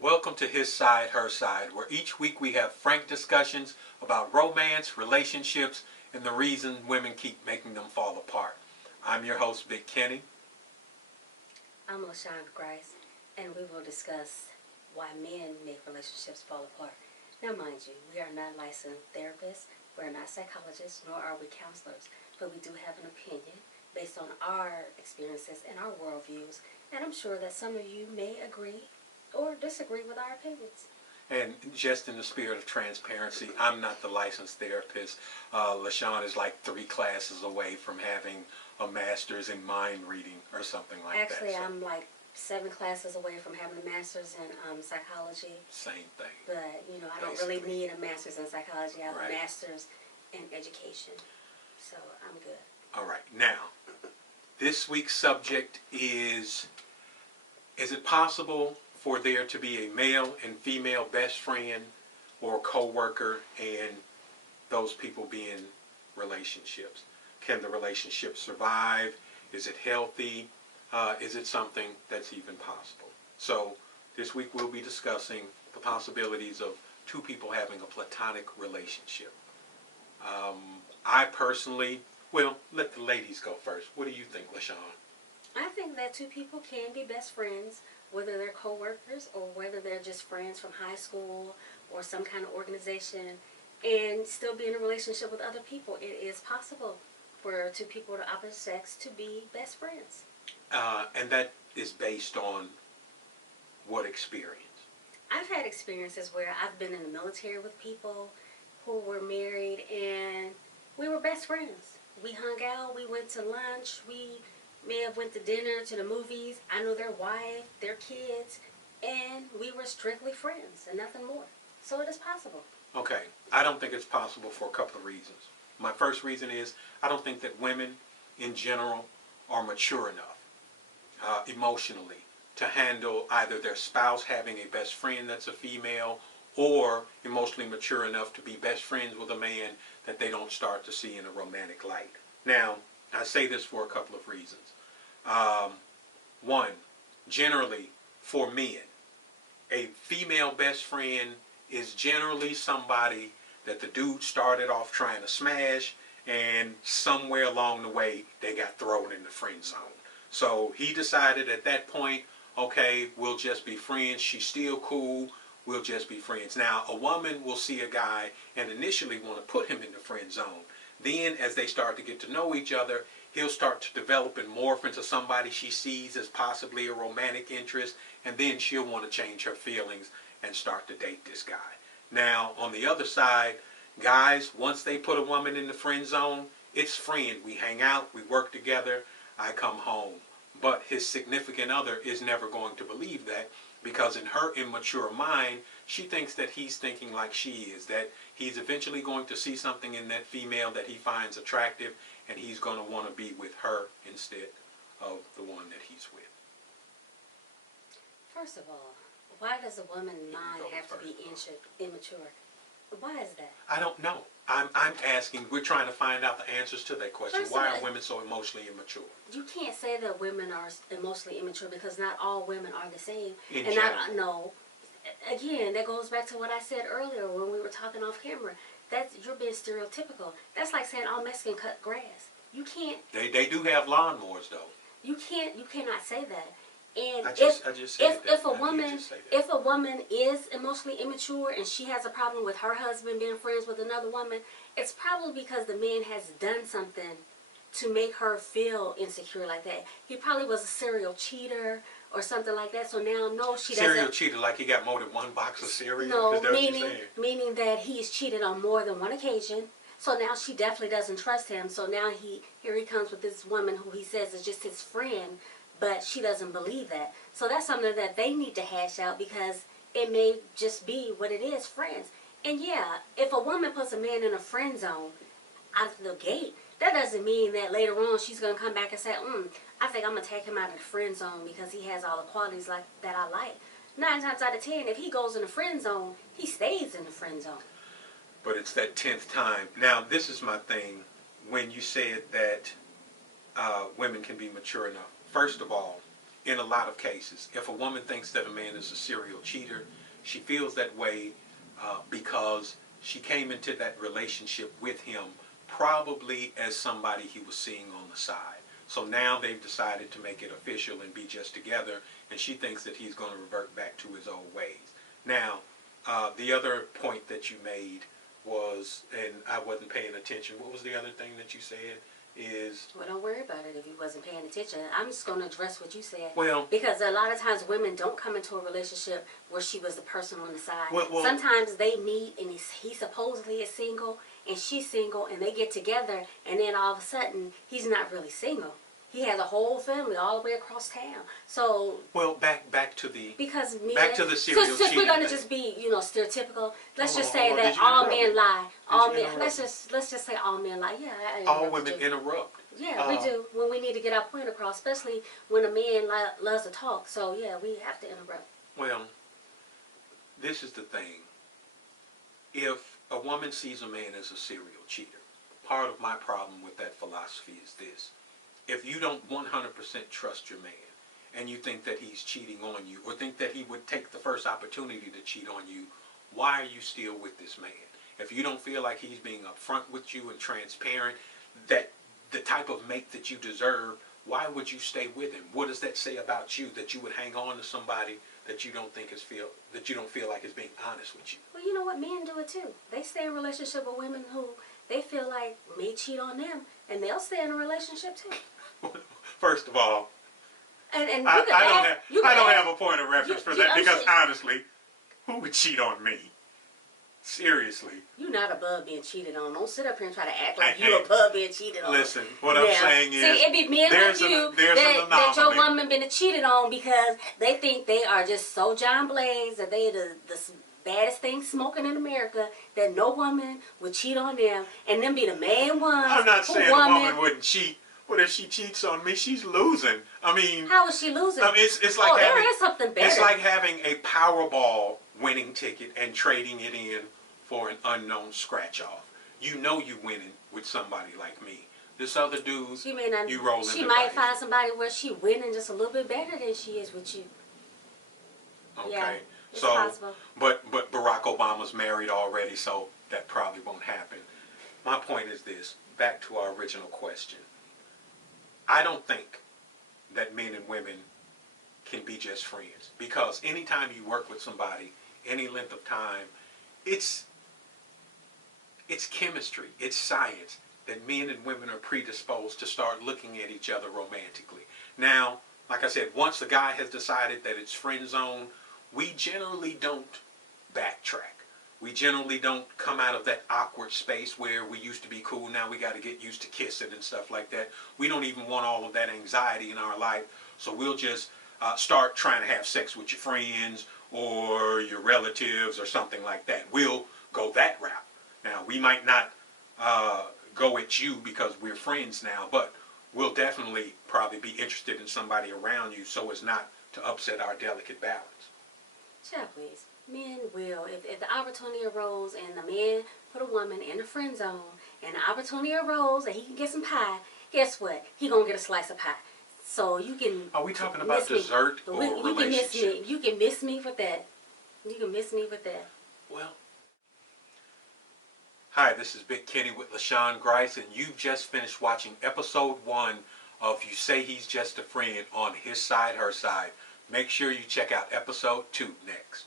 Welcome to His Side, Her Side, where each week we have frank discussions about romance, relationships, and the reason women keep making them fall apart. I'm your host, Big Kenny. I'm LaShawn Grice, and we will discuss why men make relationships fall apart. Now, mind you, we are not licensed therapists, we're not psychologists, nor are we counselors, but we do have an opinion based on our experiences and our worldviews, and I'm sure that some of you may agree or disagree with our opinions. And just in the spirit of transparency, I'm not the licensed therapist. LaShawn is like 3 classes away from having a master's in mind reading or something like Actually, that. I'm like 7 classes away from having a master's in psychology. Same thing. But, I don't really need a master's in psychology. I have Right. a master's in education. So, I'm good. All right. Now, this week's subject is it possible for there to be a male and female best friend or co-worker and those people be in relationships? Can the relationship survive? Is it healthy? Is it something that's even possible? So this week we'll be discussing the possibilities of 2 people having a platonic relationship. I personally, well, let the ladies go first. What do you think, LaShawn? I think that 2 people can be best friends, whether they're co-workers or whether they're just friends from high school or some kind of organization, and still be in a relationship with other people. It is possible for 2 people of the opposite sex to be best friends. And that is based on what experience? I've had experiences where I've been in the military with people who were married, and we were best friends. We hung out, we went to lunch, we may have went to dinner, to the movies. I knew their wife, their kids, and we were strictly friends and nothing more. So it is possible. Okay, I don't think it's possible for a couple of reasons. My first reason is I don't think that women in general are mature enough emotionally to handle either their spouse having a best friend that's a female, or emotionally mature enough to be best friends with a man that they don't start to see in a romantic light. Now, I say this for a couple of reasons. One, generally for men, a female best friend is generally somebody that the dude started off trying to smash, and somewhere along the way they got thrown in the friend zone. So he decided at that point, okay, we'll just be friends. She's still cool. We'll just be friends. Now, a woman will see a guy and initially want to put him in the friend zone. Then, as they start to get to know each other, he'll start to develop and morph into somebody she sees as possibly a romantic interest, and then she'll want to change her feelings and start to date this guy. Now, on the other side, guys, once they put a woman in the friend zone, it's friend. We hang out, we work together, I come home. But his significant other is never going to believe that, because in her immature mind, she thinks that he's thinking like she is, that he's eventually going to see something in that female that he finds attractive, and he's going to want to be with her instead of the one that he's with. First of all, why does a woman's mind have to be immature? Why is that? I don't know. I'm asking, we're trying to find out the answers to that question. First of Why all, are women so emotionally immature? You can't say that women are emotionally immature, because not all women are the same. In and general. no, again, that goes back to what I said earlier when we were talking off camera. You're being stereotypical. That's like saying all Mexicans cut grass. You can't. They do have lawnmowers though. You cannot say that. And I just said if a that. woman if a woman is emotionally immature and she has a problem with her husband being friends with another woman, it's probably because the man has done something to make her feel insecure like that. He probably was a serial cheater or something like that. So now, no, she doesn't. Serial cheater, like he got more than 1 box of cereal? No, Is that what you're saying? meaning that he's cheated on more than one occasion. So now she definitely doesn't trust him. So now here he comes with this woman who he says is just his friend, but she doesn't believe that. So that's something that they need to hash out, because it may just be what it is, friends. And yeah, if a woman puts a man in a friend zone out of the gate, that doesn't mean that later on she's going to come back and say, I think I'm going to take him out of the friend zone because he has all the qualities like that I like. 9 times out of 10, if he goes in the friend zone, he stays in the friend zone. But it's that 10th time. Now, this is my thing. When you said that women can be mature enough, first of all, in a lot of cases, if a woman thinks that a man is a serial cheater, she feels that way because she came into that relationship with him probably as somebody he was seeing on the side. So now they've decided to make it official and be just together, and she thinks that he's going to revert back to his old ways. Now, the other point that you made was, and I wasn't paying attention, what was the other thing that you said? Well, don't worry about it if you wasn't paying attention. I'm just going to address what you said. Well, because a lot of times women don't come into a relationship where she was the person on the side. Well, sometimes they meet and he supposedly is single and she's single and they get together and then all of a sudden he's not really single. He has a whole family all the way across town. So well, back to the back to the serial cheating. Since we're gonna thing. just be stereotypical, let's just Hold say on, that did you all interrupt men me? lie. Did All you men. interrupt Let's just say all men lie. Yeah, all women interrupt. Yeah, we do when we need to get our point across, especially when a man loves to talk. So yeah, we have to interrupt. Well, this is the thing. If a woman sees a man as a serial cheater, part of my problem with that philosophy is this. If you don't 100% trust your man and you think that he's cheating on you or think that he would take the first opportunity to cheat on you, why are you still with this man? If you don't feel like he's being upfront with you and transparent, that the type of mate that you deserve, why would you stay with him? What does that say about you, that you would hang on to somebody that you don't feel like is being honest with you? Well, you know what? Men do it too. They stay in a relationship with women who they feel like may cheat on them, and they'll stay in a relationship too. First of all, and I don't have a point of reference for that because honestly, who would cheat on me? Seriously. You're not above being cheated on. Don't sit up here and try to act like you're above being cheated on. Listen, what I'm saying is, see, it be men like you that your woman been cheated on because they think they are just so John Blaze, that they the baddest thing smoking in America, that no woman would cheat on them, and them be the main ones. I'm not saying a woman wouldn't cheat. But if she cheats on me, she's losing. I mean, how is she losing? I mean, it's like having, there is something better. It's like having a Powerball winning ticket and trading it in for an unknown scratch off. You know you winning with somebody like me. This other dude, she may not, you rolling the She might dice. find somebody where she winning just a little bit better than she is with you. Okay, yeah, it's so possible. but Barack Obama's married already, so that probably won't happen. My point is this: back to our original question. I don't think that men and women can be just friends, because anytime you work with somebody any length of time, it's chemistry, it's science, that men and women are predisposed to start looking at each other romantically. Now, like I said, once the guy has decided that it's friend zone, we generally don't backtrack. We generally don't come out of that awkward space where we used to be cool, now we got to get used to kissing and stuff like that. We don't even want all of that anxiety in our life, so we'll just start trying to have sex with your friends or your relatives or something like that. We'll go that route. Now, we might not go at you because we're friends now, but we'll definitely probably be interested in somebody around you so as not to upset our delicate balance. Child, please. Men will, if the opportunity arose and the man put a woman in the friend zone and the opportunity arose and he can get some pie, guess what? He gonna get a slice of pie. So you can. Are we talking about dessert or relationship? You can miss me with that. You can miss me with that. Well, hi, this is Big Kenny with LaShawn Grice, and you've just finished watching episode 1 of You Say He's Just a Friend on His Side, Her Side. Make sure you check out episode 2 next.